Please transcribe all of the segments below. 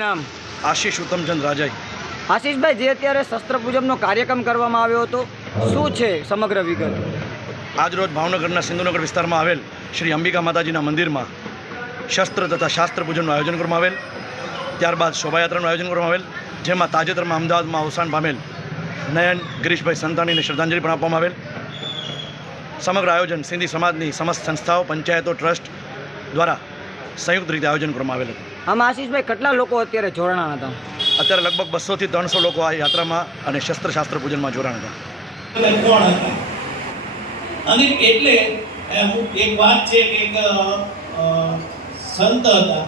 નામ? આશીષ ઉત્તમચંદ રાજાઈ. આશીષભાઈ જે અત્યારે શસ્ત્ર પૂજનનો કાર્યક્રમ કરવામાં આવ્યો હતો શું છે સમગ્ર વિગત? આજરોજ ભાવનગરના સિંધુનગર વિસ્તારમાં આવેલ શ્રી અંબિકા માતાજીના મંદિરમાં શસ્ત્ર તથા શાસ્ત્ર પૂજનનું આયોજન કરવામાં આવેલ. ત્યારબાદ શોભાયાત્રાનું આયોજન કરવામાં આવેલ. જેમાં તાજેતરમાં અમદાવાદમાં અવસાન પામેલ નયન ગિરીશભાઈ સંતાનીને શ્રદ્ધાંજલિ પણ આપવામાં આવેલ. સમગ્ર આયોજન સિંધી સમાજની સમસ્ત સંસ્થાઓ પંચાયતો ટ્રસ્ટ દ્વારા સંયુક્ત રીતે આયોજન કરવામાં આવેલ હતું. આમાં આશીષભાઈ કેટલા લોકો અત્યારે જોડાણા હતા? અત્યારે લગભગ બસોથી ત્રણસો લોકો આ યાત્રામાં અને શસ્ત્રશાસ્ત્ર પૂજનમાં જોડાણ હતા. અને એટલે એક વાત છે કે એક સંત હતા.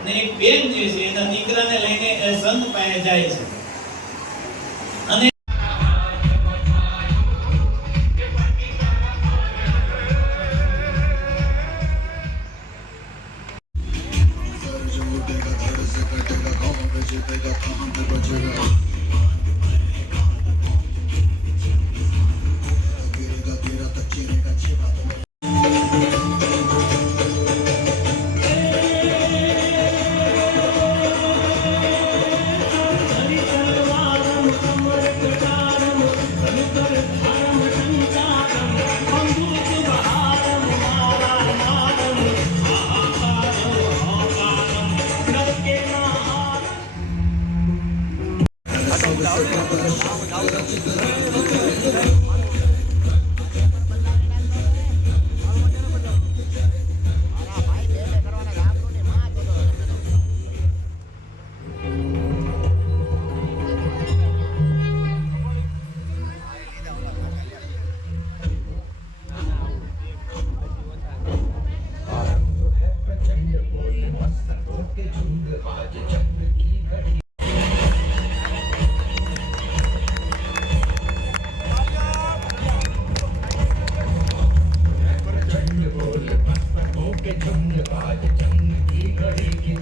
અને એક બેન જે છે એના દીકરાને લઈને સંત પાસે જાય છે. jigger, jigger, jigger, jigger, jigger, jigger, jigger, jigger, jigger, jigger, jigger, jigger, jigger, jigger, jigger, Thank you. ஆதி கழிக்கின்ற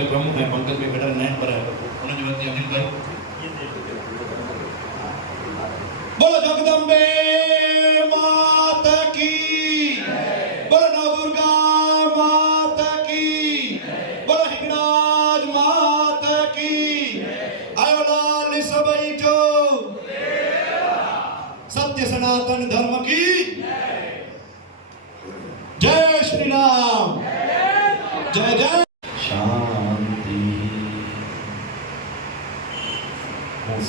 શહેર પ્રમુખ અને પંકજભાઈ બેટા નાયક પર કોલેજ વતી અનિલભાઈ. બોલો જગદંબે માત કી. બોલો નવદુર્ગા માત કી. બોલો હિંગળાજ માત કી. આયો લાલ સબઈ જો સત્ય સનાતન ધર્મ કી. જય શ્રી રામ. જય જય.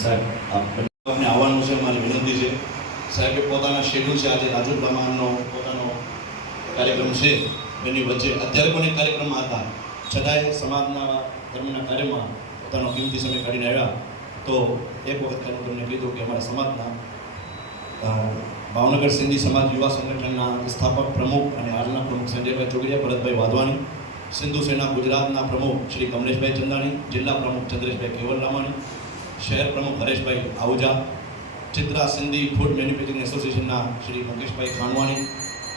સાહેબ આપને આવવાનું છે, મારી વિનંતી છે. સાહેબે પોતાના શેડ્યુલ છે, આજે રાજુ બ્રહ્માંડનો પોતાનો કાર્યક્રમ છે, એની વચ્ચે અત્યારે પણ એક કાર્યક્રમ હતા. છતાંય સમાજના ધર્મના કાર્યમાં પોતાનો કિંમતી સમય કાઢીને આવ્યા. તો એક વખત હું તમને કીધું કે અમારા સમાજના ભાવનગર સિંધી સમાજ યુવા સંગઠનના સ્થાપક પ્રમુખ અને હાલના પ્રમુખ સંજયભાઈ ચોગડિયા ભરતભાઈ વાધવાણી સિંધુ સેના ગુજરાતના પ્રમુખ શ્રી કમલેશભાઈ ચંદાણી, જિલ્લા પ્રમુખ ચંદ્રેશભાઈ કેવલ રામાણી શહેર પ્રમુખ હરેશભાઈ આહુજા, ચિત્રા સિંધી ફૂડ મેન્યુફેક્ચરિંગ એસોસિએશનના શ્રી મુકેશભાઈ ખાનવાણી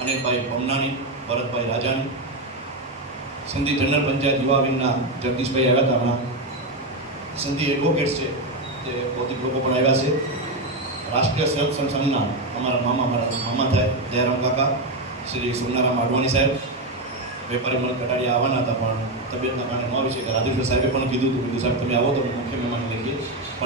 અનિલભાઈ પમનાણી ભરતભાઈ રાજાણી, સિંધી જનરલ પંચાયત યુવા વિંગના જગદીશભાઈ આવ્યા હતા હમણાં. સિંધી એડવોકેટ્સ છે તે ભૌતિક લોકો પણ આવ્યા છે. રાષ્ટ્રીય સેવક સંઘના અમારા મામા, મારા મામા થાય, જયરામ કાકા, શ્રી સોમનારામ આડવાણી સાહેબ વેપારી મને કટાડિયા આવવાના હતા, પણ તબિયતના કારણે ન આવી શકે રાધેશ્વર સાહેબે પણ કીધું હતું, કીધું, સાહેબ, તમે આવો, તો મુખ્ય મહેમાન લઈએ પણ